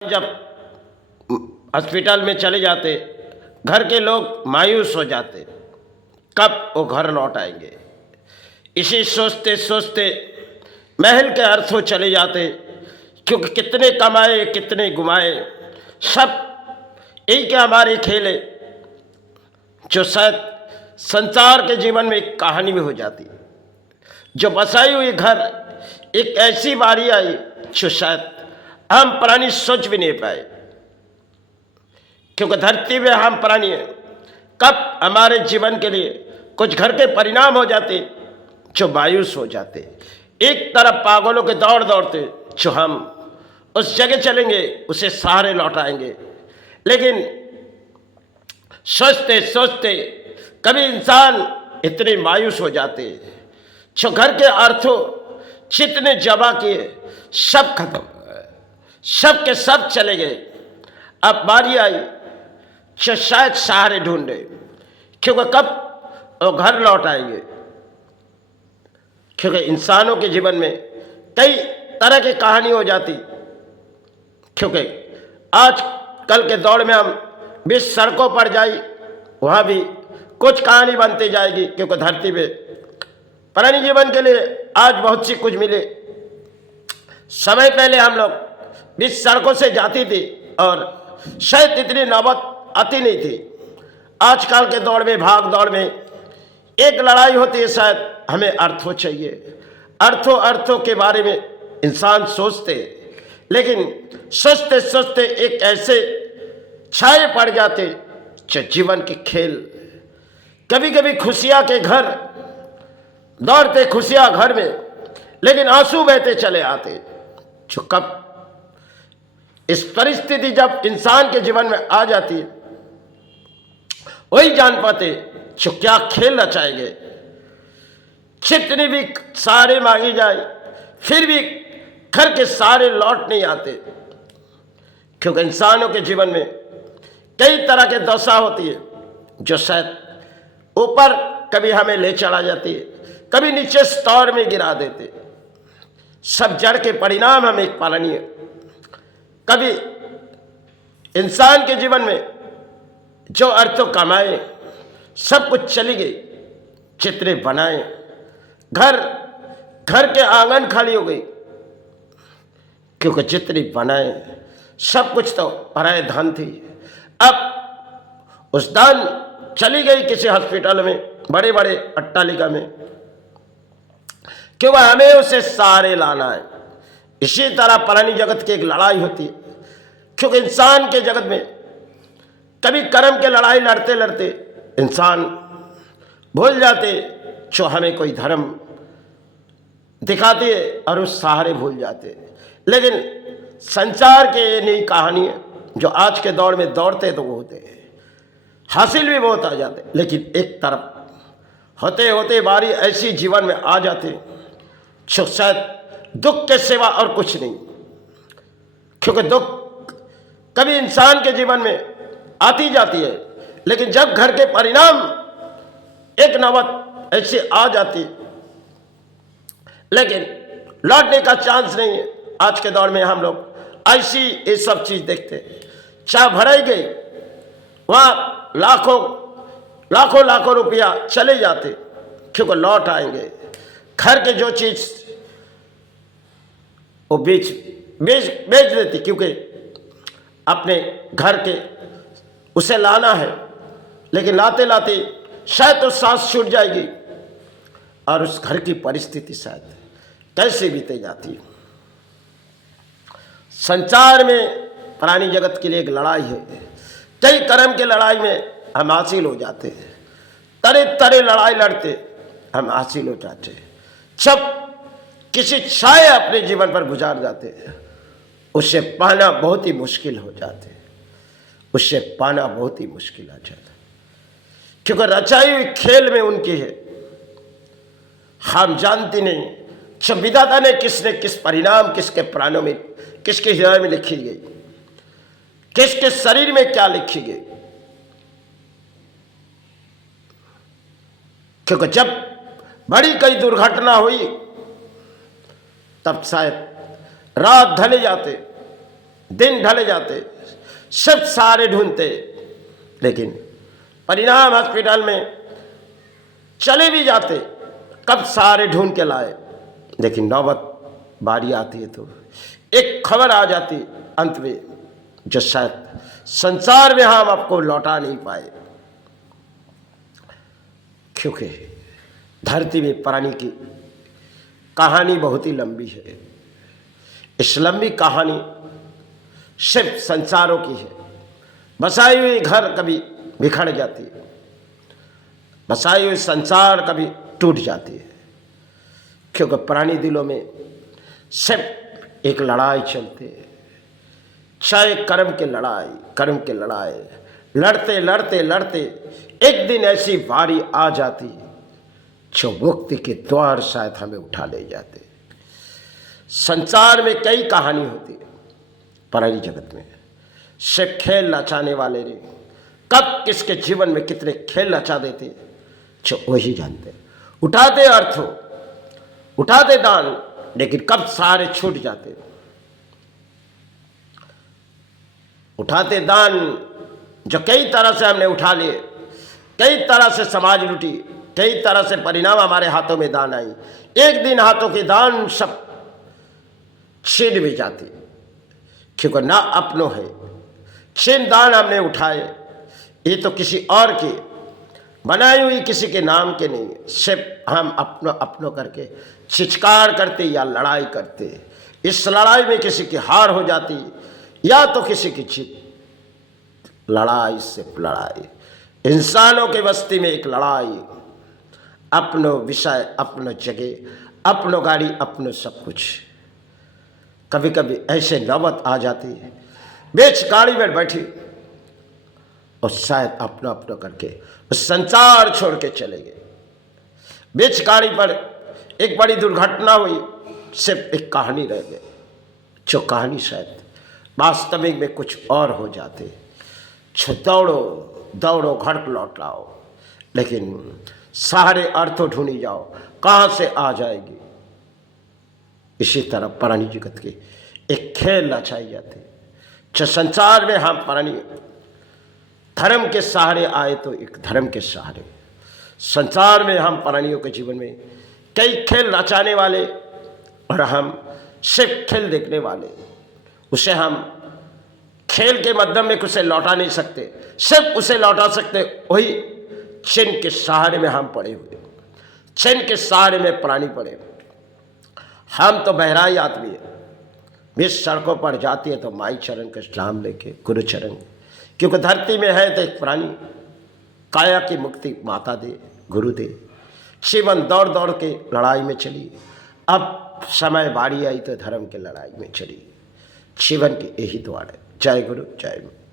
जब हॉस्पिटल में चले जाते, घर के लोग मायूस हो जाते, कब वो घर लौट आएंगे। इसी सोचते सोचते महल के अर्थों चले जाते, क्योंकि कितने कमाए कितने गुमाए, सब एक हमारे खेले जो शायद संसार के जीवन में एक कहानी में हो जाती। जो बसाई हुई घर एक ऐसी बारी आई जो शायद हम प्राणी सोच भी नहीं पाए, क्योंकि धरती में हम प्राणी हैं। कब हमारे जीवन के लिए कुछ घर के परिणाम हो जाते जो मायूस हो जाते। एक तरफ पागलों के दौड़ दौड़ते जो हम उस जगह चलेंगे, उसे सहारे लौटाएंगे, लेकिन सोचते सोचते कभी इंसान इतने मायूस हो जाते जो घर के अर्थों जितने जमा किए सब खत्म, सब के सब चले गए। अब बारी आई जो शायद सहारे ढूंढे, क्योंकि कब वो घर लौट आएंगे। क्योंकि इंसानों के जीवन में कई तरह की कहानी हो जाती, क्योंकि आज कल के दौर में हम बीच सड़कों पर जाए, वहाँ भी कुछ कहानी बनती जाएगी, क्योंकि धरती पे प्राणी जीवन के लिए आज बहुत सी कुछ मिले। समय पहले हम लोग बीच सड़कों से जाती थी और शायद इतनी नौबत आती नहीं थी। आजकल के दौर में भाग दौड़ में एक लड़ाई होती है, शायद हमें अर्थों चाहिए। अर्थों के बारे में इंसान सोचते, लेकिन सोचते सोचते एक ऐसे छाए पड़ जाते जो जीवन के खेल। कभी कभी खुशियां के घर दौड़ते, खुशियां घर में, लेकिन आंसू बहते चले आते। जो कब इस परिस्थिति जब इंसान के जीवन में आ जाती है, वही जान पाते जो क्या खेल रचाएंगे। जितनी भी सारे मांगी जाए, फिर भी घर के सारे लौट नहीं आते, क्योंकि इंसानों के जीवन में कई तरह के दशा होती है जो शायद ऊपर कभी हमें ले चला जाती है, कभी नीचे स्तर में गिरा देते। सब जड़ के परिणाम हमें पालनीय। कभी इंसान के जीवन में जो अर्थों कमाए सब कुछ चली गई, चित्रे बनाए, घर के आंगन खाली हो गई, क्योंकि जितनी बनाए सब कुछ तो पराये धन थी। अब उस धन चली गई किसी हॉस्पिटल में, बड़े बड़े अट्टालिका में, क्योंकि हमें उसे सहारे लाना है। इसी तरह प्राणी जगत की एक लड़ाई होती है, क्योंकि इंसान के जगत में कभी कर्म के लड़ाई लड़ते लड़ते इंसान भूल जाते जो हमें कोई धर्म दिखाते और उस सहारे भूल जाते। लेकिन संसार के ये नई कहानी है जो आज के दौर में दौड़ते तो वो होते, हासिल भी बहुत आ जाते, लेकिन एक तरफ होते होते बारी ऐसी जीवन में आ जाते जो शायद दुख के सिवा और कुछ नहीं। क्योंकि दुख कभी इंसान के जीवन में आती जाती है, लेकिन जब घर के परिणाम एक नौबत ऐसी आ जाती, लेकिन लौटने का चांस नहीं है। आज के दौर में हम लोग ऐसी ये सब चीज देखते, चाह भराई गई, वहाँ लाखों रुपया चले जाते, क्योंकि लौट आएंगे। घर के जो चीज वो बेच देती, क्योंकि अपने घर के उसे लाना है, लेकिन लाते लाते शायद तो सांस छूट जाएगी और उस घर की परिस्थिति शायद कैसे बीते जाती है। संसार में प्राणी जगत के लिए एक लड़ाई है। कई कर्म के लड़ाई में हम हासिल हो जाते हैं, तरह तरह लड़ाई लड़ते हम हासिल हो जाते हैं। जब किसी छाए अपने जीवन पर गुजार जाते हैं, उसे पाना बहुत ही मुश्किल हो जाते, उसे पाना बहुत ही मुश्किल आ जाता, क्योंकि रचाई हुई खेल में उनकी है। हम जानते नहीं जब विधाता ने किसने किस परिणाम किसके प्राणों में, किसके हृदय में लिखी गई, किसके शरीर में क्या लिखी गई। क्योंकि जब बड़ी कई दुर्घटना हुई, तब शायद रात ढले जाते, दिन ढले जाते, सब सारे ढूंढते, लेकिन परिणाम हॉस्पिटल में चले भी जाते, कब सारे ढूंढ के लाए, लेकिन नौबत बारी आती है तो एक खबर आ जाती अंत में, जो शायद संसार में हम आपको लौटा नहीं पाए, क्योंकि धरती में प्राणी की कहानी बहुत ही लंबी है। इस लंबी कहानी सिर्फ संसारों की है। बसाई हुई घर कभी बिखर जाती है, बसाई हुई संसार कभी टूट जाती है, क्योंकि प्राणी दिलों में सिर्फ एक लड़ाई चलती है, चाहे कर्म की लड़ाई, लड़ते लड़ते लड़ते एक दिन ऐसी बारी आ जाती जो मुक्ति के द्वार शायद हमें उठा ले जाते। संसार में कई कहानी होती है, प्राणी जगत में सिर्फ खेल नचाने वाले ने कब किसके जीवन में कितने खेल नचा देते जो वही जानते। उठाते अर्थ हो, उठाते दान, लेकिन कब सारे छूट जाते। उठाते दान जो कई तरह से हमने उठा लिए, कई तरह से समाज लूटी, कई तरह से परिणाम हमारे हाथों में दान आई, एक दिन हाथों के दान सब छीन भी जाती, क्योंकि ना अपनों है। छीन दान हमने उठाए, ये तो किसी और की बनाई हुई, किसी के नाम के नहीं, सिर्फ हम अपनों करके चिचकार करते या लड़ाई करते। इस लड़ाई में किसी की हार हो जाती या तो किसी की जीत। लड़ाई से लड़ाई, इंसानों की बस्ती में एक लड़ाई, अपनो विषय, अपनो जगह, अपनो गाड़ी, अपनो सब कुछ। कभी कभी ऐसे नौबत आ जाती है, बीच गाड़ी में बैठी और शायद अपना अपना करके उस संसार छोड़ के चले गए। बीच गाड़ी पर एक बड़ी दुर्घटना हुई, सिर्फ एक कहानी रह गई, जो कहानी शायद वास्तविक में कुछ और हो जाते। जो दौड़ो दौड़ो घर लौट लाओ, लेकिन सारे अर्थों ढूंढी जाओ, कहाँ से आ जाएगी। इसी तरह प्राणी जगत के एक खेल नचाई जाती, जो संसार में हम प्राणी धर्म के सहारे आए तो एक धर्म के सहारे। संसार में हम प्राणियों के जीवन में कई खेल नचाने वाले, और हम सिर्फ खेल देखने वाले। उसे हम खेल के माध्यम में उसे लौटा नहीं सकते, सिर्फ उसे लौटा सकते वही चिन्ह के सहारे में हम पड़े हुए, चिन्ह के सहारे में प्राणी पड़े। हम तो बहराई आदमी है, बीच सड़कों पर जाती है तो माई चरण के नाम लेके, गुरु चरण, क्योंकि धरती में है तो एक प्राणी, काया की मुक्ति माता दे, गुरु दे। जीवन दौड़ दौड़ के लड़ाई में चली, अब समय बारी आई तो धर्म के लड़ाई में चली। जीवन की यही द्वार है। जय गुरु, जय गुरु।